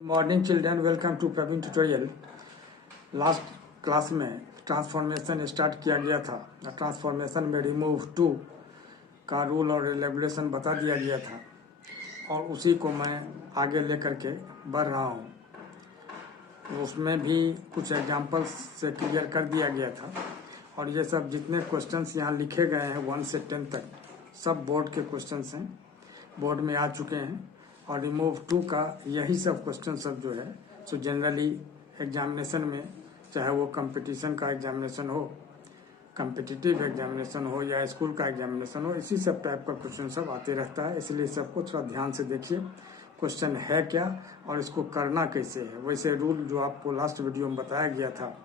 Morning children, welcome to Praveen tutorial. Last class में transformation start किया गया था। ट्रांसफॉर्मेशन में रिमूव टू का रूल और रेगुलेशन बता दिया गया था और उसी को मैं आगे लेकर के बढ़ रहा हूँ। उसमें भी कुछ एग्जांपल्स से क्लियर कर दिया गया था और ये सब जितने क्वेश्चंस यहाँ लिखे गए हैं 1 से 10 तक सब बोर्ड के क्वेश्चंस हैं, बोर्ड में आ चुके हैं। और रिमूव टू का यही सब क्वेश्चन सब जो है सो जनरली एग्जामिनेशन में, चाहे वो कंपटीशन का एग्जामिनेशन हो, कम्पिटिटिव एग्जामिनेशन हो या स्कूल का एग्जामिनेशन हो, इसी सब टाइप का क्वेश्चन सब आते रहता है। इसलिए सबको थोड़ा ध्यान से देखिए क्वेश्चन है क्या और इसको करना कैसे है। वैसे रूल जो आपको लास्ट वीडियो में बताया गया था,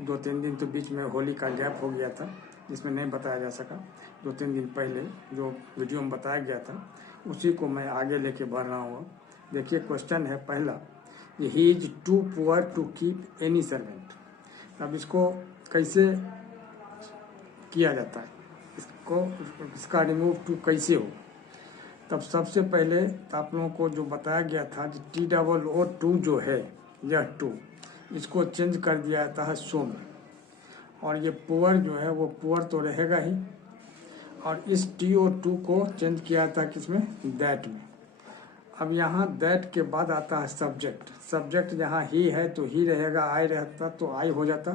2-3 दिन तो बीच में होली का गैप हो गया था जिसमें नहीं बताया जा सका। 2-3 दिन पहले जो वीडियो में बताया गया था उसी को मैं आगे लेके बढ़ रहा हूँ। देखिए क्वेश्चन है पहला, he is too poor to keep any servant. अब इसको कैसे किया जाता है, इसका रिमूव टू कैसे हो। तब सबसे पहले आप लोगों को जो बताया गया था कि TOO जो है, यह टू, इसको चेंज कर दिया जाता है सो में, और ये पुअर जो है वो पुअर तो रहेगा ही, और इस TO2 को चेंज किया था किसमें, दैट में। अब यहाँ दैट के बाद आता है सब्जेक्ट। सब्जेक्ट जहाँ ही है तो ही रहेगा, आई रहता तो आई हो जाता,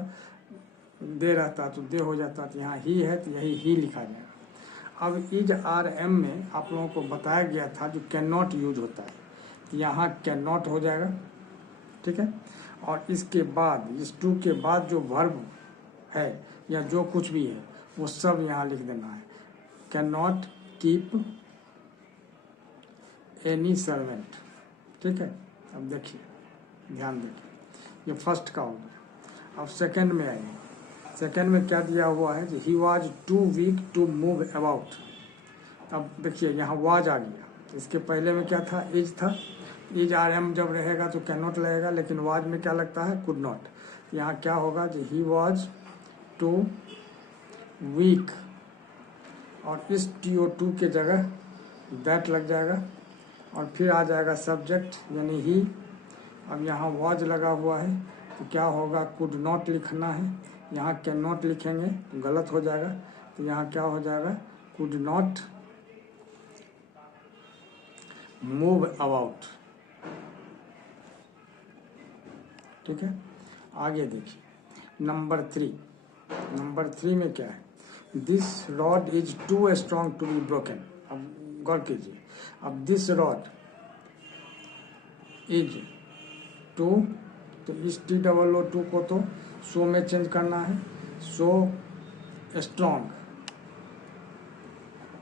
दे रहता तो दे हो जाता, तो यहाँ ही है तो यही ही लिखा जाएगा। अब इज RM में आप लोगों को बताया गया था जो कैन नॉट यूज होता है, तो यहाँ कैन नॉट हो जाएगा, ठीक है। और इसके बाद इस टू के बाद जो वर्ब है या जो कुछ भी है वो सब यहाँ लिख देना है। Can not keep any servant, ठीक है। अब देखिए, ध्यान देखिए, ये फर्स्ट का हो गया। अब सेकंड में आइए। सेकंड में क्या दिया हुआ है, he was too weak to move about. अब देखिए यहाँ वाज आ गया। इसके पहले में क्या था, इज था। इज RM जब रहेगा तो कैन नॉट लगेगा, लेकिन वाज में क्या लगता है, कुड नॉट। यहाँ क्या होगा, ही वॉज टू वीक, और इस TO2 के जगह दैट लग जाएगा और फिर आ जाएगा सब्जेक्ट यानी ही। अब यहाँ वॉज लगा हुआ है तो क्या होगा, कुड नॉट लिखना है। यहाँ कैन नॉट लिखेंगे तो गलत हो जाएगा, तो यहाँ क्या हो जाएगा, कुड नॉट मूव अबाउट, ठीक है। आगे देखिए नंबर 3 में क्या है, this rod is too strong to be broken. अब गौर कीजिए, अब दिस रॉड इज टू, तो इस TOO2 को तो सो में चेंज करना है, सो स्ट्रॉन्ग।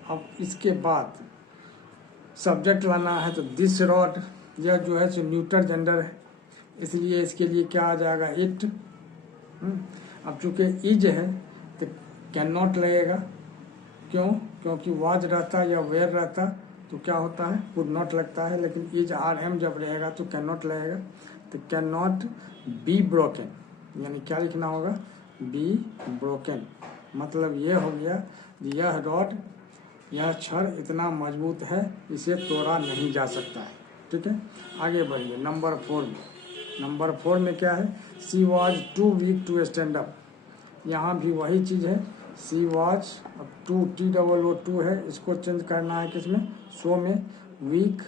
अब इसके बाद सब्जेक्ट लाना है, तो दिस रॉड, यह जो है सो न्यूटर जेंडर है, इसलिए इसके लिए क्या आ जाएगा, इट। अब चूंकि इज है तो कैन नॉट लगेगा, क्यों, क्योंकि वाज रहता या वेयर रहता तो क्या होता है, कुड नॉट लगता है, लेकिन इज RM जब रहेगा तो कैन नॉट लगेगा, तो कैन नॉट बी ब्रोकन, यानी क्या लिखना होगा, बी ब्रोकन। मतलब ये हो गया, यह रॉड, यह छड़ इतना मजबूत है, इसे तोड़ा नहीं जा सकता है, ठीक है। आगे बढ़िए नंबर 4 में क्या है, she was too weak to stand up. यहाँ भी वही चीज़ है, सी वॉज, अब टू TOO2 है, इसको चेंज करना है किसमें, सो में, वीक,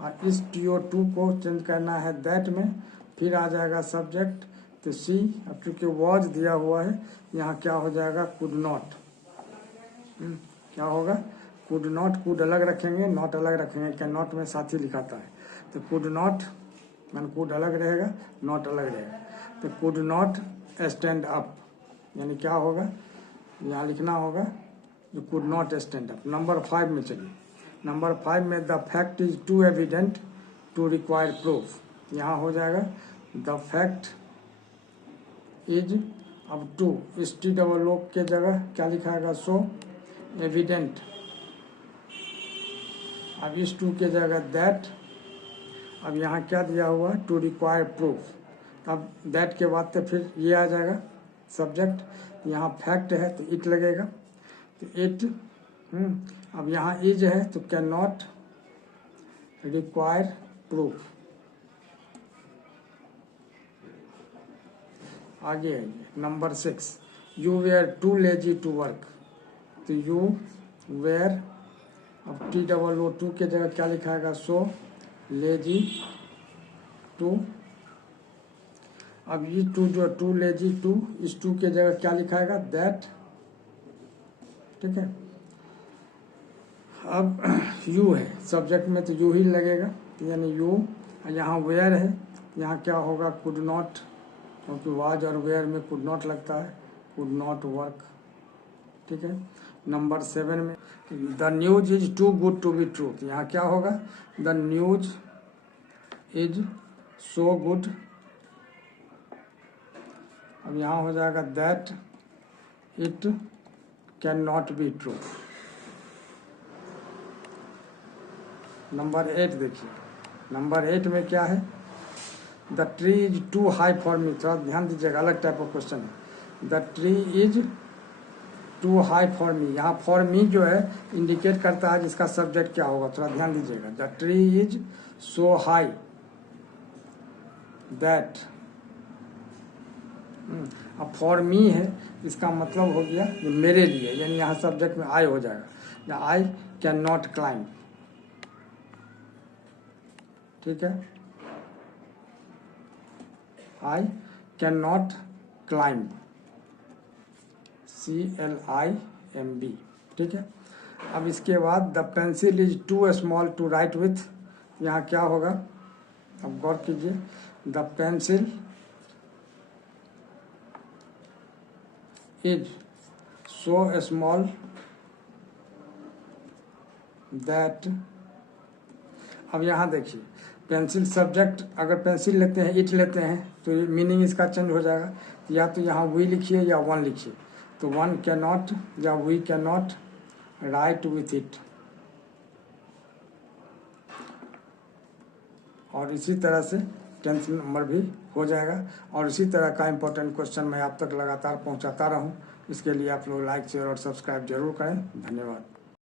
और इस TO2 को चेंज करना है दैट में, फिर आ जाएगा सब्जेक्ट, तो सी। अब चूंकि वॉज दिया हुआ है, यहाँ क्या हो जाएगा, कुड नॉट। क्या होगा, कुड नॉट, कुड अलग रखेंगे, नॉट अलग रखेंगे, कैन नॉट में साथ ही लिखाता है, तो कुड नॉट, मान कुड अलग रहेगा, नॉट अलग रहेगा, तो कुड नॉट स्टैंड अप, यानी क्या होगा, यहाँ लिखना होगा जो could not stand up. Number 5 में चलिए। नंबर 5 में the fact is too evident to require proof. यहाँ हो जाएगा द फैक्ट इज, अब टू, इस TOO के जगह क्या लिखाएगा, सो एविडेंट। अब इस टू के जगह दैट। अब यहाँ क्या दिया हुआ है, टू रिक्वायर प्रूफ। अब दैट के बाद तो फिर ये आ जाएगा सब्जेक्ट, यहाँ फैक्ट है तो इट लगेगा, तो इट। अब यहाँ इज है तो कैन नॉट रिक्वायर प्रूफ, आगे है number 6, you were too lazy to work. तो यू वेयर, अब TOO के जगह क्या लिखाएगा, सो लेजी टू। अब ये टू जो टू लेजी टू, इस टू के जगह क्या लिखाएगा, दैट। ठीक है, अब यू है सब्जेक्ट में तो यू ही लगेगा, यानी यू। यहाँ वेयर है, यहाँ क्या होगा, कुड नॉट, क्योंकि वाज और वेयर में कुड नॉट लगता है, कुड नॉट वर्क। ठीक है, नंबर 7 में the news is too good to be true. यहाँ क्या होगा, the news is so good. अब यहाँ हो जाएगा that it can not be true. Number 8 देखिए, नंबर 8 में क्या है, the tree is too high for me. थोड़ा ध्यान दीजिएगा, अलग टाइप ऑफ क्वेश्चन है। The tree is too high for me, यहाँ फॉर मी जो है इंडिकेट करता है जिसका सब्जेक्ट क्या होगा, थोड़ा ध्यान दीजिएगा। The tree is so high that, अब फॉर मी है, इसका मतलब हो गया मेरे लिए, यानी यहाँ सब्जेक्ट में आई हो जाएगा, आई कैन नॉट क्लाइंब। ठीक है, I can not climb, CLIMB। ठीक है, अब इसके बाद the pencil is too small to write with. यहाँ क्या होगा, अब गौर कीजिए, the pencil is so small that. अब यहाँ देखिए, पेंसिल सब्जेक्ट, अगर पेंसिल लेते हैं, इट लेते हैं, तो मीनिंग इसका चेंज हो जाएगा, या तो यहाँ वी लिखिए या वन लिखिए। तो वन कैन नॉट या we can not write with it. और इसी तरह से 10th नंबर भी हो जाएगा। और इसी तरह का इम्पोर्टेंट क्वेश्चन मैं आप तक लगातार पहुंचाता रहूं। इसके लिए आप लोग लाइक, शेयर और सब्सक्राइब जरूर करें। धन्यवाद।